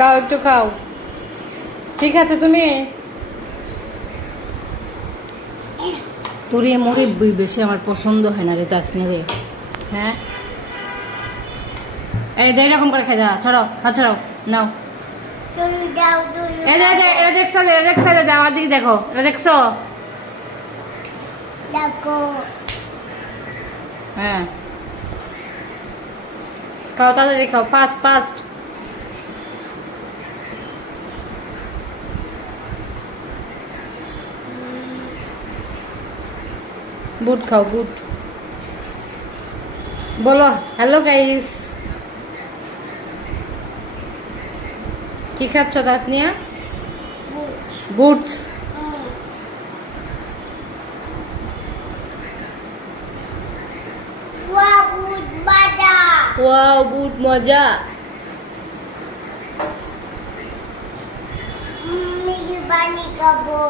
খাও একটু খাও। ঠিক আছে তুমি তোর এ মুড়ি বেশি আমার পছন্দ হয় না রে তাসনিয়া রে। হ্যাঁ এই দে এরকম করে খেয়ে যা, ছড়াও হাত ছড়াও, নাও। এই যে এটা দেখছো, এটা দেখছো, এটা আমার দিকে দেখো, এটা দেখছো? হ্যাঁ খাও তাড়াতাড়ি খাও, ফাস্ট ফাস্ট। বুট খাও বুট। বলো হ্যালো গাইস। কি খাচ্ছ তাসনিয়া? বুট। ওয়াও বুট মজা। পানি খাবো।